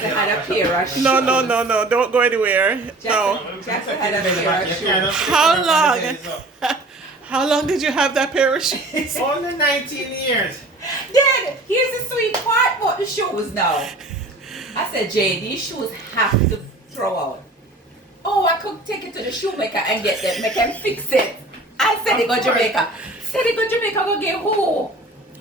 Jackson had a pair of shoes. No. Don't go anywhere. No. Jackson had a pair of shoes. How long? How long did you have that pair of shoes? Only 19 years. Then here's the sweet part about the shoes now. I said, Jay, these shoes have to throw out. Oh, I could take it to the shoemaker and get them, make them fix it. I said they go Jamaica. Said they go Jamaica, go get who?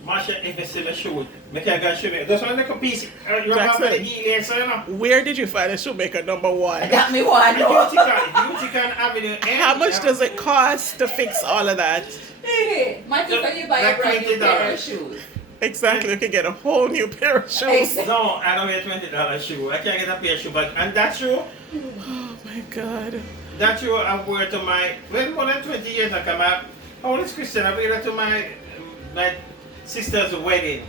Masha, if you see the shoe, make a good shoe. That's one little piece. You remember Jackson. the E-lace, so you know? Where did you find a shoemaker number one? I got me one. Utica Avenue. How much does it cost to fix all of that? Hey, my sister, you buy a brand new pair of shoes. Exactly, you can get a whole new pair of shoes. No, I don't get $20 shoe. I can't get a pair of shoe, but and that shoe, Oh my God. that shoe I wear to my more than 20 years ago. My how old is Christian? I wear it to my sister's wedding.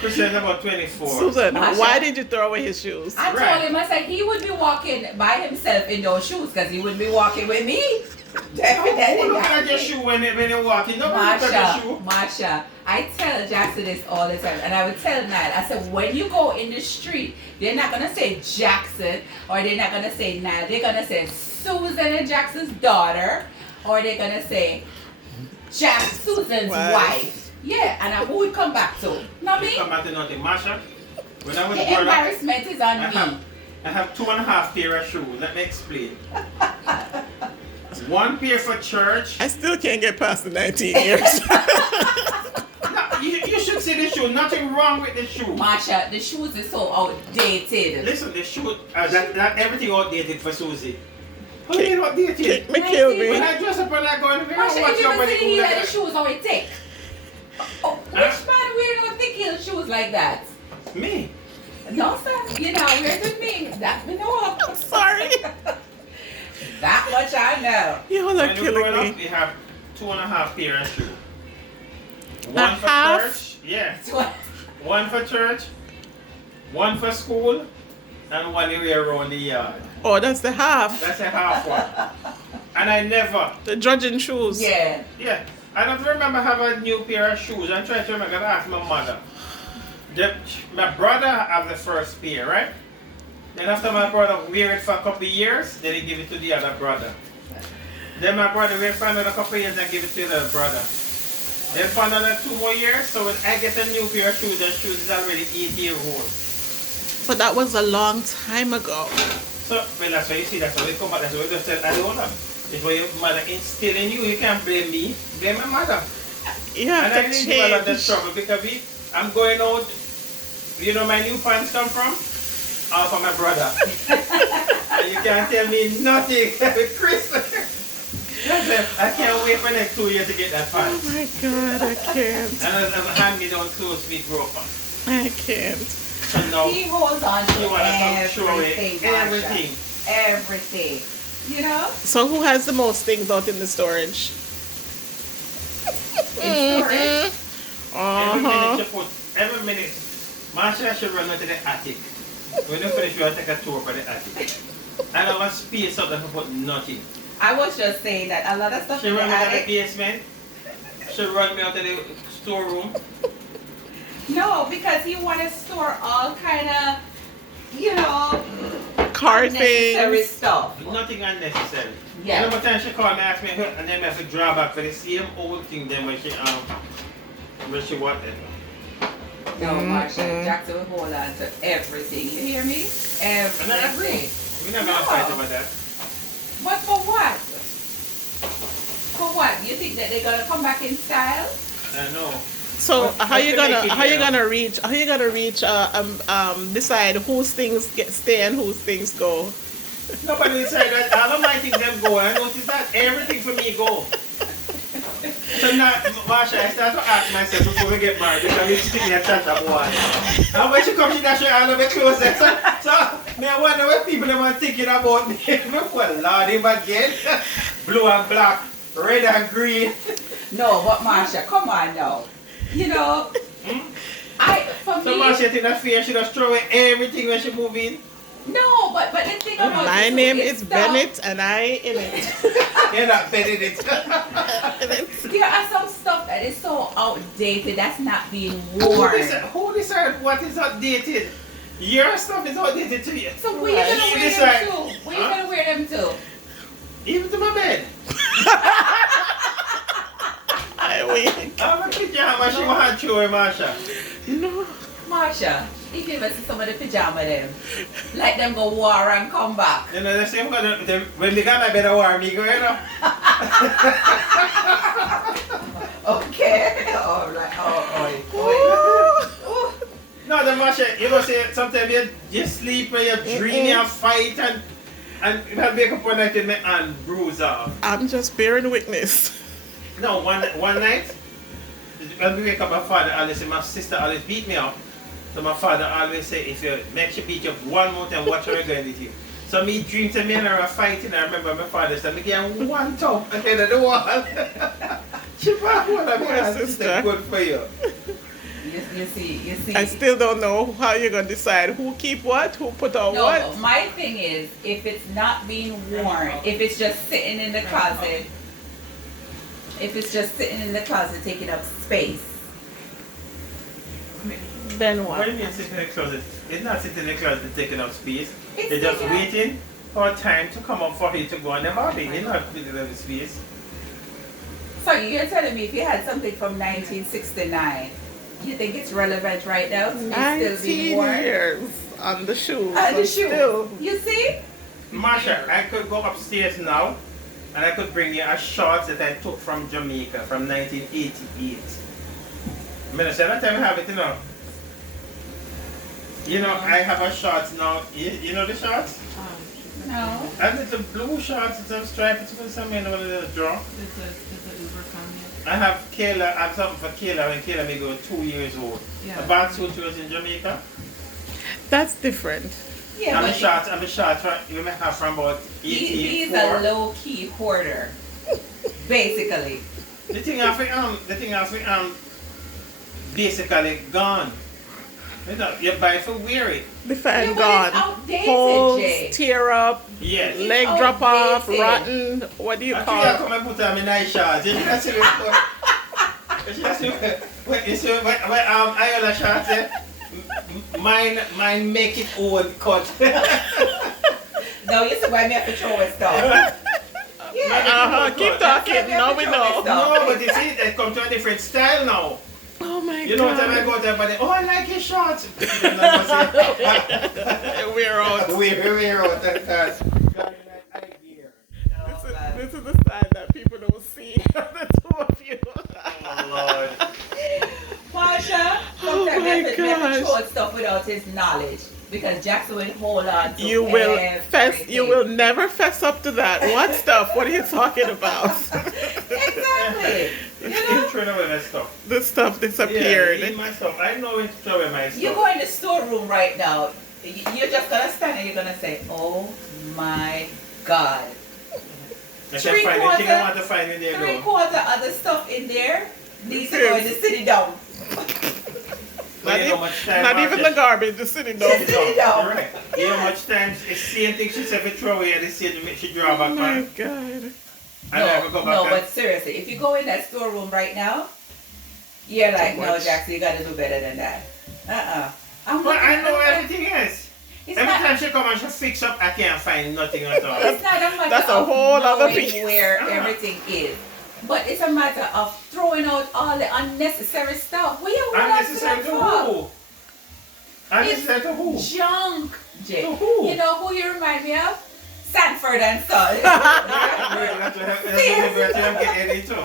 Christian's about 24. Susan, Masha. why did you throw away his shoes? I told him, I said he would be walking by himself in those shoes because he would be walking with me. Definitely. Who look at your shoe when you're walking? Nobody look at your shoe. Marsha, I tell Jackson this all the time, and I would tell Nat, I said, when you go in the street, they're not going to say Jackson, or they're not going to say Nat, they're going to say Susan and Jackson's daughter, or they're going to say Susan's wife. Yeah, and who would come back to? Not me. Come back to nothing. Masha, when I was The growing up, embarrassment is on me. I have 2.5 pair of shoes. Let me explain. One pair for church. I still can't get past the 19 years. No, you should see the shoe. Nothing wrong with the shoe. Marsha, the shoes are so outdated. Listen, the shoe, that everything outdated for Susie. How do you outdated? Kill me. When I dress up and I go in the mirror, Marsha, watch if you somebody see go that like the shoes how it take. Oh, which man wear no thick heel shoes like that? that. Me. No, sir. You know, wear with me. That we know. I'm sorry. That much I know. Y'all are When we killing growing up, me. we have 2.5 pair of shoes. A One for half? church. Yeah. What? One for church. One for school. And one you wear around the yard. Oh, that's the half. That's a half one. And I never. The judging shoes. Yeah. Yeah. I don't remember having a new pair of shoes. I'm trying to remember. I gotta ask my mother. My brother have the first pair, right? Then after my brother wear it for a couple of years, then he give it to the other brother. Then my brother wear it for another couple of years and give it to the other brother. Then for another 2 more years, so when I get a new pair of shoes, the shoes is already 8 years old. But that was a long time ago. So, well, that's why you see, that's why we come back, that's why we just tell, I don't know. It's why your mother instill in you, you can't blame me, blame my mother. You have And I to didn't do a lot of change. trouble because I'm going out, you know my new pants come from? Off of my brother. And you can't tell me nothing with Christmas. I can't wait for the next 2 years to get that Oh pants. my God, I can't. And as a hand-me-down clothes we grow up on. I can't. So now, He holds on to you want to show everything. it, Marsha. everything. Everything. You know? So who has the most things out in the storage? In storage. Every minute Uh-huh. you put, every minute, Marsha should run into the attic. When you finish, we'll take a tour for the attic. I don't have space out there to put nothing. I was just saying that a lot of stuff She in the run me to the attic. basement. She run me out to the storeroom. No, because you want to store all kind of, you know, Car unnecessary things. stuff. Nothing unnecessary. Yeah. Another time she called me, asked me, and then I have to draw back for the same old thing then when she whatever. No, Marsha, Jackson will hold on to everything. You hear me? And I agree. Everything. We're not gonna fight about that. But for what? For what? You think that they're gonna come back in style? I know. So What- how you what can gonna make it how you here? gonna reach decide whose things stay and whose things go? Nobody said that. All of my things them go. I noticed that everything for me go. So now, Marsha, I start to ask myself before we get married because we're sitting here chat about one. And when she comes, she dash all of my clothes. So me I wonder what people are thinking about me. Well, Lord, him again. Blue and black, red and green. No, but Marsha, come on now. You know, for So me, Marsha think that fear she just throw away everything when she move in. no, but the thing about My it, name it's is stuff- Bennett and I in it. You're not betting it. There are some stuff that is so outdated that's not being worn. Who decide what is outdated? Your stuff is outdated to you. So where you gonna You wear decide. them to? Where you Huh? gonna wear them to? Even to my bed. I win. I have a pajama she want to throw in Marsha. No. Marsha, if you ever see some of the pajama them, let them go war and come back. You know, the same when they got my bed, I wear me go, you know. Okay. Alright. Oh. No, the Marsha, you know, say sometimes you sleep and you dream, you fight, and you have wake up one night and my hand bruise off. I'm just bearing witness. No, one night, when we wake up, my father always say, my sister always beat me up. So my father always say, if you make she beat you up one more time, watch her going to you. So me dream to me and her fighting. I remember my father said, me give him one top and then the wall. She back one of my sister. Good for you. You see. I still don't know how you're gonna decide who keep what, who put on No, what. my thing is, if it's not being worn, if it's just sitting in the closet, taking up space. Then What what? do you mean sitting in the closet? It's not sitting in the closet taking up space. It's They're just taking up- waiting for time to come up for you to go on the body. You're not filling up the space. So you're telling me if you had something from 1969, you think it's relevant right now? It's still being 19 worn? years on the shoes. The but shoe. Still. You see? Marsha, I could go upstairs now and I could bring you a shorts that I took from Jamaica from 1988. I mean, I said that time I have it, you know. You know, I have a shorts now. You know the shorts? No. I have the blue shorts, it's a stripe, it's for some in the little draw. I have Kayla, I have something for Kayla when Kayla may go 2 years old. Yeah. A bad suit was in Jamaica. That's different. Yeah, I'm a but shorts from, you may have from about he's a 84. low-key hoarder, basically. The thing I basically gone. You know, you buy for wear it. The fan Yeah, but gone. it's outdated, Holes, Jay. tear up, Yes. It's leg drop off, outdated. rotten. What do you I call think I it? come and put on my nice shorts. You just see me put. You just see me. You see me. I own a shorts. Mine make it own cut. No, you see why me have to throw it stuff. Yeah. Keep talking. Now we know. No, but you see, they come to a different style now. Oh my You know what god. I go there, but oh, I like his shorts. We're out. We're out. This is the side that people don't see. The two of you. Oh Lord. Marsha, Oh sometimes my we have to throw gosh. stuff without his knowledge. Because Jackson will hold on to You will everything. you will never fess up to that. What stuff? What are you talking about? Exactly. You You know, throw away my stuff. The stuff disappeared. Yeah, my stuff. I know when to throw away my stuff. you go in the storeroom right now, you're just gonna stand and you're gonna say, "Oh my God." I can find the thing I want to find in there. though. 3/4 of the stuff in there needs to go in the city dump. But you know how much time Not I even just- the garbage, just sitting down. Just sit down. You're right. You know how much time it's same thing she said to throw away and the same thing she draw Oh back my on. god. And I go back No, and- but seriously, if you go in that storeroom right now, you're like, Too no, much. Jackson, you gotta do better than that. I'm But I looking know at it. everything is. It's Every not, time she come and she fix up, I can't find nothing at all. it's not a matter That's a of whole other knowing piece. where Ah. everything is. But it's a matter of throwing out all the unnecessary stuff. What you want Unnecessary to who? Unnecessary to who? Junk, Jay. To who? You know who you remind me of? Sanford and Son. That's what I'm getting into.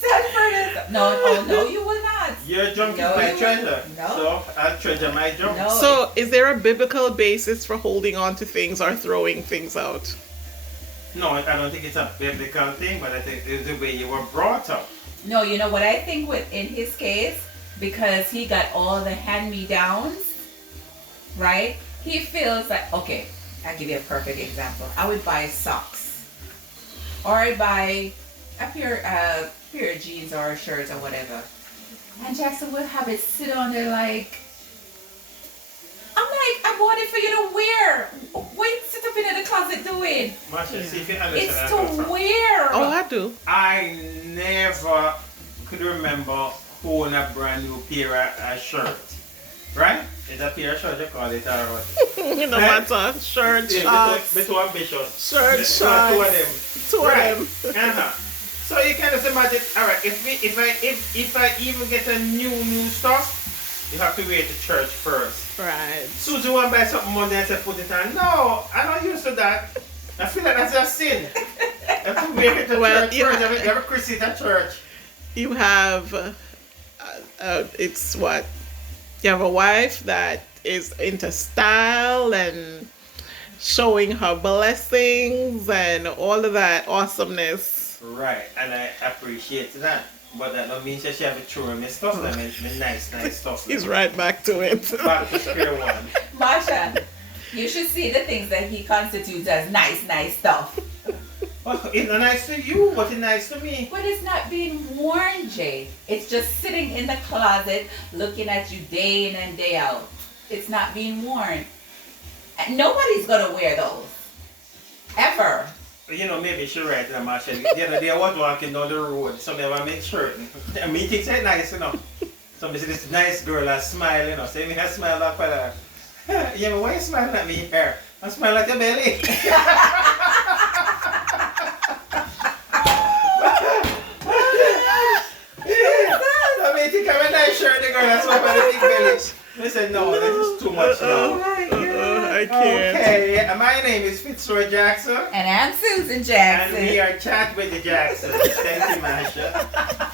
Sanford and Son. No, oh no, you will not. You're a junkie No, by you treasure. won't. No. So I'll treasure my junk. No. So, is there a biblical basis for holding on to things or throwing things out? No, I don't think it's a biblical thing, but I think it's the way you were brought up. No, you know what I think with in his case, because he got all the hand-me-downs, right? He feels like, okay, I'll give you a perfect example. I would buy socks. Or I'd buy a pair of jeans or shirts or whatever. And Jackson would have it sit on there like, I'm like, I bought it for you to wear. What you sit up in the closet doing? Marsha, see if you understand It's where I come to from. wear. Oh, I do. I never could remember owning a brand new pair of shirt. Right? It's a pair of shorts, you call it, or what? No matter. Shirt, shorts. Bit too ambitious. Shirt, Two of them. shorts. Two of Right. them. Uh-huh. So you can just imagine, alright, if I even get a new stuff, you have to wait to church first. Right. Susan want to buy something Monday and say put it on. No, I'm not used to that. I feel like that's a sin. I have to wait to church first. You have a Christmas at church. You have, it's what? You have a wife that is into style and showing her blessings and all of that awesomeness. Right, and I appreciate that. But that don't mean that she have to throw me stuff, I mean nice stuff. He's right back to it. Back to square one. Marsha, you should see the things that he constitutes as nice stuff. Oh, it's not nice to you, but it's nice to me. But it's not being worn, Jay. It's just sitting in the closet looking at you day in and day out. It's not being worn. And nobody's gonna wear those. Ever. You know, maybe she's right, Marsha. The other day I was walking down the road, somebody have a mixed shirt. And me think it's nice, you know. Somebody see this nice girl and smile, you know. Say me I smile like that. Yeah, but why you smiling at me here? I smile at your belly. I mean, think I'm a nice shirt, the girl that's why I the big belly. They said, no, this is too much now. I can't. Okay, my name is Fitzroy Jackson. And I'm Susan Jackson. And we are Chat with the Jacksons. Thank you, Marsha.